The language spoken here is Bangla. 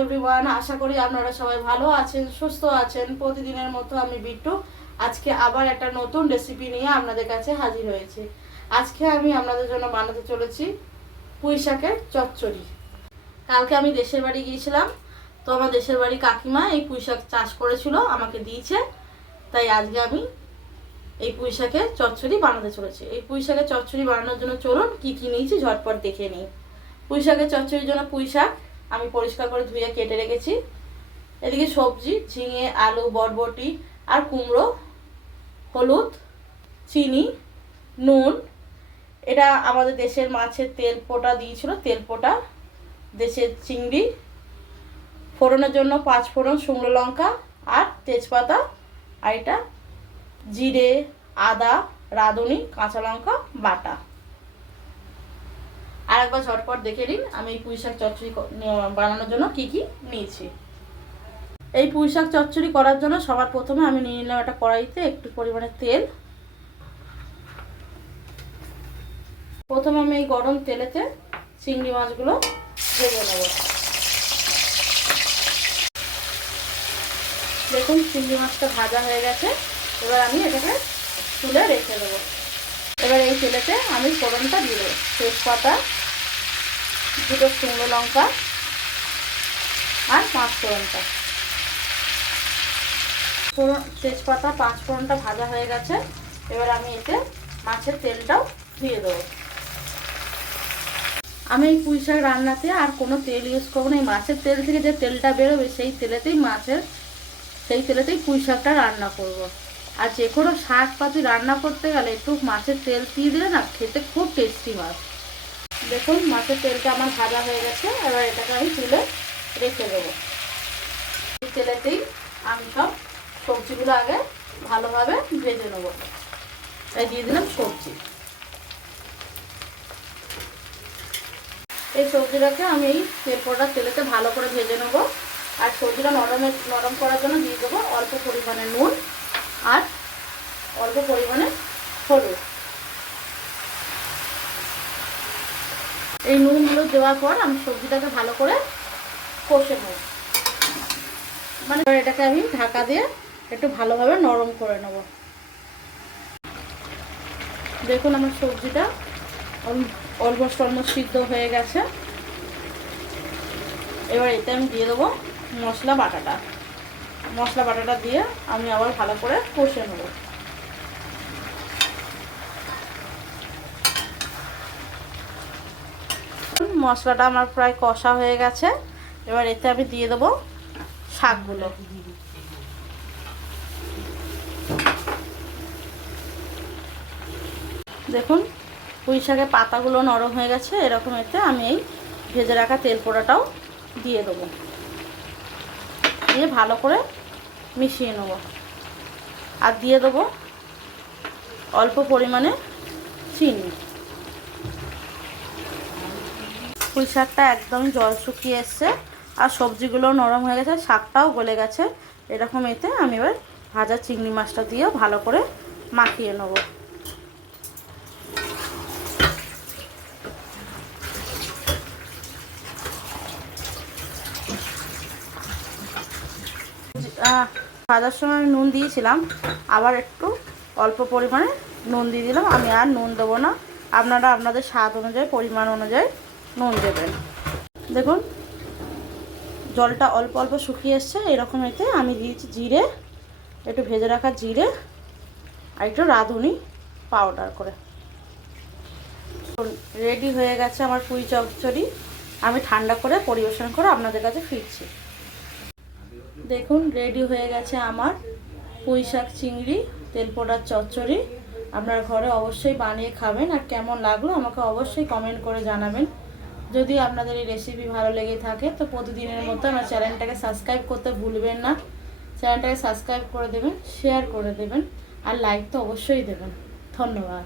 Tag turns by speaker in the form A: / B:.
A: এভরিওয়ান আশা করি আপনারা সবাই ভালো আছেন, সুস্থ আছেন। প্রতিদিনের মতো আমি বিট্টু। আজকে আবার একটা নতুন রেসিপি নিয়ে আপনাদের কাছে হাজির হয়েছে। আজকে আমি আপনাদের জন্য বানাতে চলেছি পুঁই শাকের চচ্চড়ি। কালকে আমি দেশের বাড়ি গিয়েছিলাম। তো আমার দেশের বাড়ি কাকিমা এই পুঁই শাক চাষ করেছিল, আমাকে দিয়েছে। তাই আজকে আমি এই পুঁই শাকের চচ্চড়ি বানাতে চলেছি। এই পুঁই শাকের চচ্চড়ি বানানোর জন্য চলুন কি কি নিয়েছি ঝটপট দেখে নিই। পুঁই শাকের চচ্চড়ির জন্য পুঁই শাক আমি পরিষ্কার করে ধুয়ে কেটে রেখেছি। এদিকে সবজি, ঝিঙে, আলু, বরবটি আর কুমড়ো, হলুদ, চিনি, নুন। এটা আমাদের দেশের মাছের তেল পোটা দিয়েছিল, তেল পোটা। দেশের চিংড়ি, ফোড়নের জন্য পাঁচ ফোড়ন, শুকনো লঙ্কা আর তেজপাতা আর এটা জিরে, আদা, রাঁধুনি, কাঁচা লঙ্কা, বাটা। আর একবার ঝটপট দেখে নিন। আমি এই পুঁই শাক চচ্চড়ি বানানোর জন্য কি কি নিয়েছি। এই পুঁই শাক চচ্চড়ি করার জন্য সবার প্রথমে আমি নিয়ে নিলাম একটা কড়াইতে একটু পরিমাণে তেল। প্রথমে আমি এই গরম তেলেতে চিংড়ি মাছগুলো ভেজে নেব। দেখুন, চিংড়ি মাছটা ভাজা হয়ে গেছে। এবার আমি এটাকে তুলে রেখে দেবো। এবার এই তেলেতে আমি ফোড়নটা দিয়ে দেবো। তেজপাতা, দুটো শুকনো লঙ্কা আর পাঁচ ফোড়নটা। ফোড়ন, তেজপাতা, পাঁচ ফোড়নটা ভাজা হয়ে গেছে। এবার আমি এতে মাছের তেলটাও দিয়ে দেবো। আমি এই পুঁই শাক রান্নাতে আর কোনো তেল ইউজ করব না। এই মাছের তেল থেকে যে তেলটা বেরোবে, সেই তেলেতেই মাছের, সেই তেলেতেই পুঁই শাকটা রান্না করব। আর যে কোনো শাক পাতি রান্না করতে গেলে একটু মাছের তেল দিয়ে দিলে না খেতে খুব টেস্টি হয়। দেখুন, মাছের তেলটা আমার ভাজা হয়ে গেছে, এবার এটাকে আমি তুলে রেখে দেবো। এই তেলেতেই আমি সব সবজিগুলো আগে ভালোভাবে ভেজে নেব। তাই দিয়ে দিলাম সবজি। এই সবজিটাকে আমি এই তেলপোড়া তেলেতে ভালো করে ভেজে নেব। আর সবজিটা নরমে নরম করার জন্য দিয়ে দেবো অল্প পরিমাণে নুন। হলুদ এই নুনগুলো দেওয়ার পর আমি সবজিটাকে ভালো করে কষে নেব। মানে এটাকে আমি ঢাকা দিয়ে একটু ভালোভাবে নরম করে নেব। দেখুন আমার সবজিটা অলমোস্ট অলমোস্ট সিদ্ধ হয়ে গেছে। এবার এতে আমি দিয়ে দেবো মশলা বাটাটা। মশলা বাটাটা দিয়ে আমি আবার ভালো করে কষে নেব। মশলাটা আমার প্রায় কষা হয়ে গেছে। এবার এতে আমি দিয়ে দেবো শাকগুলো। দেখুন, পুঁই শাকের পাতাগুলো নরম হয়ে গেছে। এরকম এতে আমি এই ভেজে রাখা তেল পোড়াটাও দিয়ে দেবো। দিয়ে ভালো করে মিশিয়ে নেব। আর দিয়ে দেবো অল্প পরিমাণে চিনি। পুঁই শাকটা একদম জল শুকিয়ে এসছে, আর সবজিগুলো নরম হয়ে গেছে, শাকটাও গলে গেছে। এরকম এতে আমি এবার ভাজা চিংড়ি মাছটা দিয়ে ভালো করে মাখিয়ে নেব। ভাজার সময় আমি নুন দিয়েছিলাম, আবার একটু অল্প পরিমাণে নুন দিয়ে দিলাম। আমি আর নুন দেবো না। আপনারা আপনাদের স্বাদ অনুযায়ী, পরিমাণ অনুযায়ী নুন দেবেন। দেখুন, জলটা অল্প অল্প শুকিয়ে এসছে। এরকম এতে আমি দিয়েছি জিরে, একটু ভেজে রাখা জিরে আর একটু রাঁধুনি পাউডার করে। রেডি হয়ে গেছে আমার পুঁই চচ্চড়ি। আমি ঠান্ডা করে পরিবেশন করে আপনাদের কাছে ফিরছি। দেখুন রেডি হয়ে গেছে আমার পুঁই শাক চিংড়ি, তেল পোড়ার চচ্চড়ি। আপনার ঘরে অবশ্যই বানিয়ে খাবেন। আর কেমন লাগল আমাকে অবশ্যই কমেন্ট করে জানাবেন। যদি আপনাদের এই রেসিপি ভালো লেগে থাকে, তো প্রতিদিনের মতো আমার চ্যানেলটাকে সাবস্ক্রাইব করতে ভুলবেন না। চ্যানেলটাকে সাবস্ক্রাইব করে দেবেন শেয়ার করে দেবেন, আর লাইক তো অবশ্যই দেবেন। ধন্যবাদ।